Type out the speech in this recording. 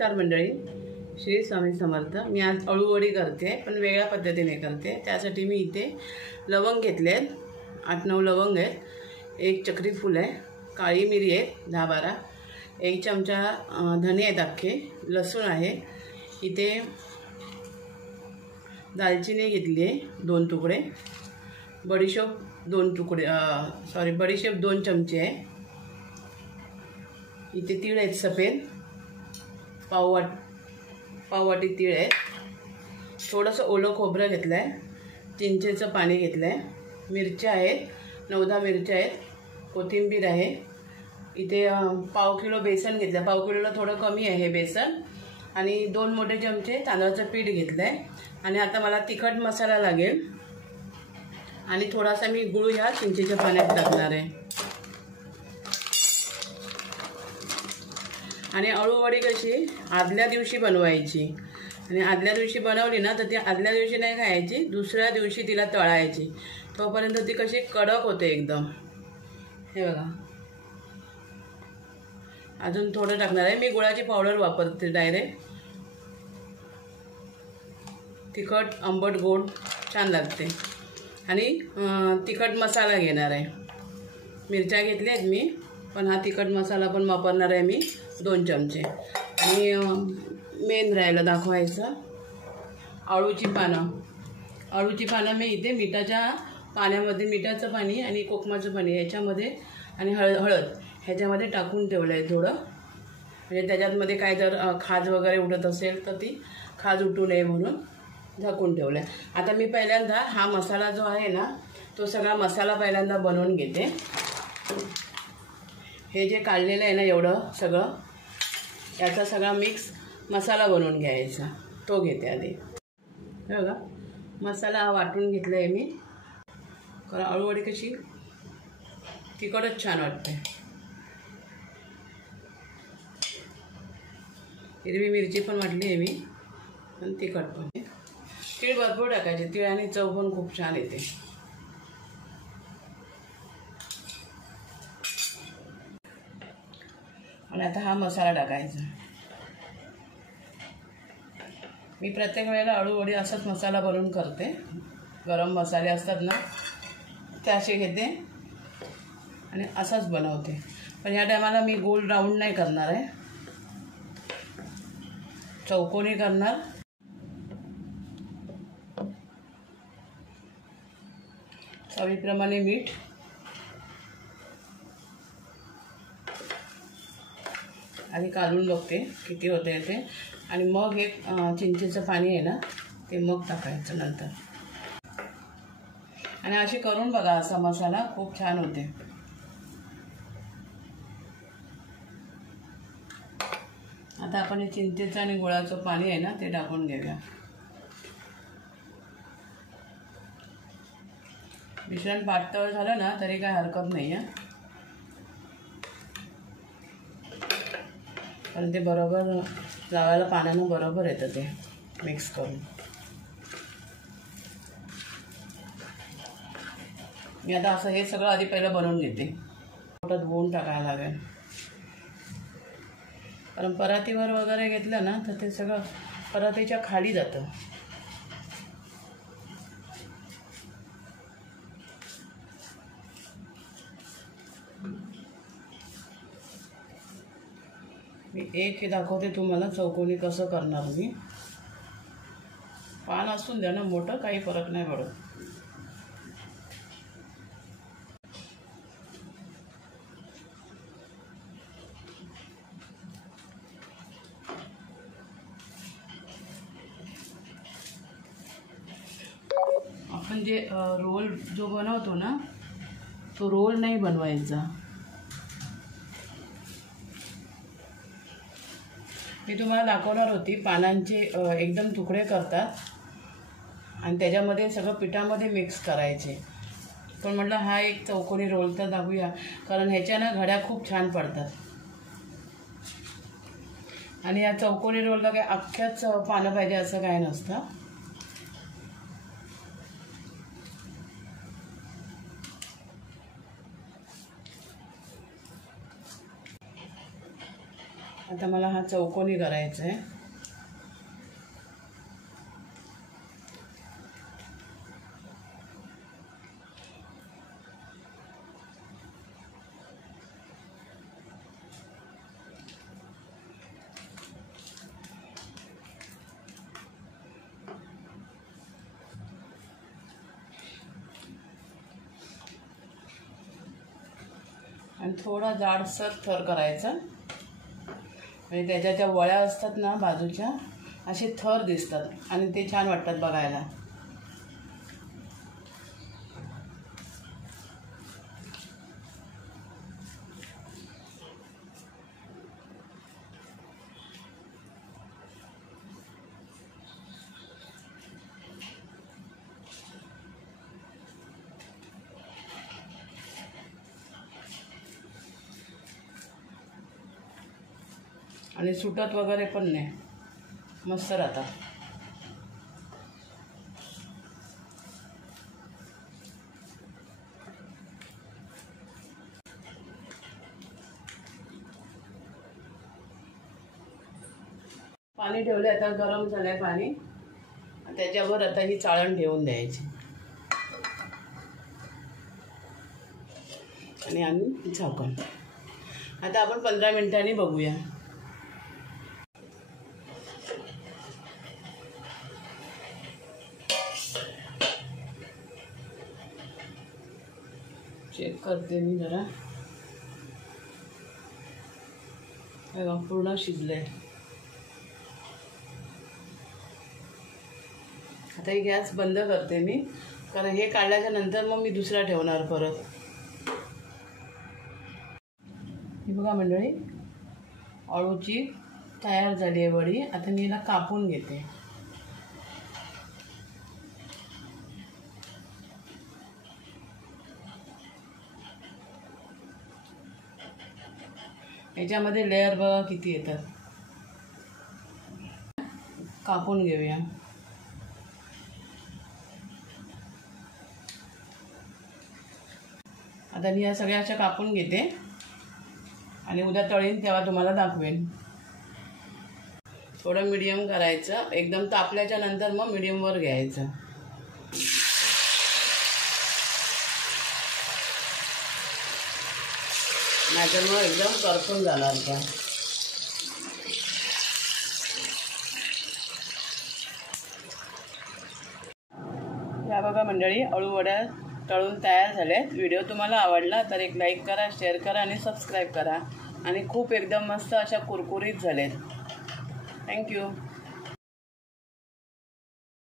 नमस्कार मंडळी, श्री स्वामी समर्थ। मी आज अळूवडी करते, पण वेगळ्या पद्धतीने करते। त्यासाठी मी इथे लवंग घेतले आहेत, 8-9 लवंग आहेत, एक चक्री फूल आहे, काळी मिरी आहे 10-12, 1 चमचा धने आहेत अख्खे, लसूण आहे, इथे दालचिनी घेतली आहे 2 तुकडे, बडीशेप 2 तुकडे बडीशेप 2 चमचे आहे, इथे तीळ आहेत सफेद, पाववाटी तीळ आहेत, थोडंसं ओलं खोबरं घेतलं आहे, चिंचेचं पाणी घेतलं आहे, मिरच्या आहेत 9-10 मिरच्या आहेत, कोथिंबीर आहे, इथे पाव किलो बेसन घेतलं, पाव किलोला थोडं कमी आहे हे बेसन, आणि 2 मोठे चमचे तांदळाचं पीठ घेतलं आहे। आणि आता मला तिखट मसाला लागेल आणि थोडासा मी गुळ ह्या चिंचेच्या पाण्यात टाकणार आहे। आणि अळूवडी कशी आदल्या दिवशी बनवायची, आणि आदल्या दिवशी बनवली ना तर ती आदल्या दिवशी नाही खायची, दुसऱ्या दिवशी तिला तळायची, तोपर्यंत ती कशी कडक होते एकदम। हे बघा, अजून थोडं टाकणार आहे, मी गुळाची पावडर वापरते डायरेक्ट, तिखट आंबट गोड छान लागते। आणि तिखट मसाला घेणार आहे, मिरच्या घेतल्या आहेत मी, पण हा तिखट मसाला पण वापरणार आहे मी 2 चमचे। आणि मेन राहिलं दाखवायचं अळूची पानं मी इथे मिठाच्या पाण्यामध्ये, मिठाचं पाणी आणि कोकमाचं पाणी ह्याच्यामध्ये आणि हळद ह्याच्यामध्ये टाकून ठेवलं आहे थोडं, म्हणजे त्याच्यामध्ये काय जर खाज वगैरे उडत असेल तर ती खाज उठू नये म्हणून झाकून ठेवलं आहे। आता मी पहिल्यांदा हा मसाला जो आहे ना तो सगळा मसाला पहिल्यांदा बनवून घेते। हे जे काढलेलं आहे ना एवढं सगळं, याचा सगळा मिक्स मसाला बनवून घ्यायचा, तो घेते आधी। बघा, मसाला वाटून घेतला आहे मी, कारण अळूवडी कशी तिखटच छान वाटते। हिरवी मिरची पण वाटली आहे मी, आणि तिखट पण, तीळ भरपूर टाकायचे, तिळाने चव पण खूप छान येते। आणि आता हा मसाला टाकायचा। मी प्रत्येक वेळेला अळूवडी असाच मसाला बनवून करते, गरम मसाले असतात ना ते असे घेते आणि असाच बनवते, पण या टायमाला मी गोल राऊंड नाही करणार आहे, चौकोनी करणार। चवीप्रमाणे मीठ, आधी काढून बघते किती होते ते, आणि मग एक चिंचेचं पाणी आहे ना ते मग टाकायचं नंतर। आणि अशी करून बघा, असा मसाला खूप छान होते। आता आपण हे चिंचेचं आणि गुळाचं पाणी आहे ना ते टाकून घेऊया। मिश्रण पातळ झालं ना तरी काय हरकत नाही आहे, पण ते बरोबर लावायला पाण्यानं बरोबर येतं ते मिक्स करून। मी आता असं हे सगळं आधी पहिलं बनवून घेते, पोटात धुवून टाकायला लागेल, कारण परातीवर वगैरे घेतलं ना तर ते सगळं परातीच्या खाली जातं। मी एक हे दाखवते तुम्हाला चौकोनी कसं करणार मी, पान असून द्या ना मोठं, काही फरक नाही पडत। आपण जे रोल जो बनवतो ना तो रोल नाही बनवायचा। मी तुम्हाला दाखवणार होती पानांचे एकदम तुकडे करतात आणि त्याच्यामध्ये सगळं पिठामध्ये मिक्स करायचे, पण म्हटलं हा एक चौकोनी रोल तर दाखवूया, कारण ह्याच्यानं घड्या खूप छान पडतात। आणि या चौकोनी रोलला काय अख्ख्याच पानं पाहिजे असं काय नसतं, आता मला हा चौकोनी करायचा आहे. आणि थोडा जाडसर थर करायचा, म्हणजे त्याच्या ज्या वळ्या असतात ना बाजूच्या असे थर दिसतात आणि ते छान वाटतात बघायला. आणि सुटत वगैरे पण नाही, मस्त राहतात. पाणी ठेवले, आता गरम झालंय पाणी. त्याच्यावर आता ही चाळण ठेवून द्यायची आणि आम्ही झाकण. आता आपण 15 मिनिटांनी बघूया. चेक करते मी जरा. बघा पूर्ण शिजलंय. आता ही गॅस बंद करते मी, कारण हे काढल्याच्या नंतर मग मी दुसरा ठेवणार परत. ही बघा मंडळी, अळूची तयार झाली आहे वडी. आता मी हिला कापून घेते. याच्यामध्ये लेअर बघा किती येतात. कापून घेऊया. आता मी या सगळ्या अशा कापून घेते आणि उद्या तळीन तेव्हा तुम्हाला दाखवेन. थोडं मीडियम करायचं, एकदम तापल्याच्या नंतर मग मीडियमवर घ्यायचं. नाहीतर मग एकदम करपून जाणार त्या. या बघा मंडळी, अळूवड्या तळून तयार झाल्यात. व्हिडिओ तुम्हाला आवडला तर एक लाईक करा, शेअर करा आणि सबस्क्राईब करा. आणि खूप एकदम मस्त अशा कुरकुरीत झालेत. थँक्यू.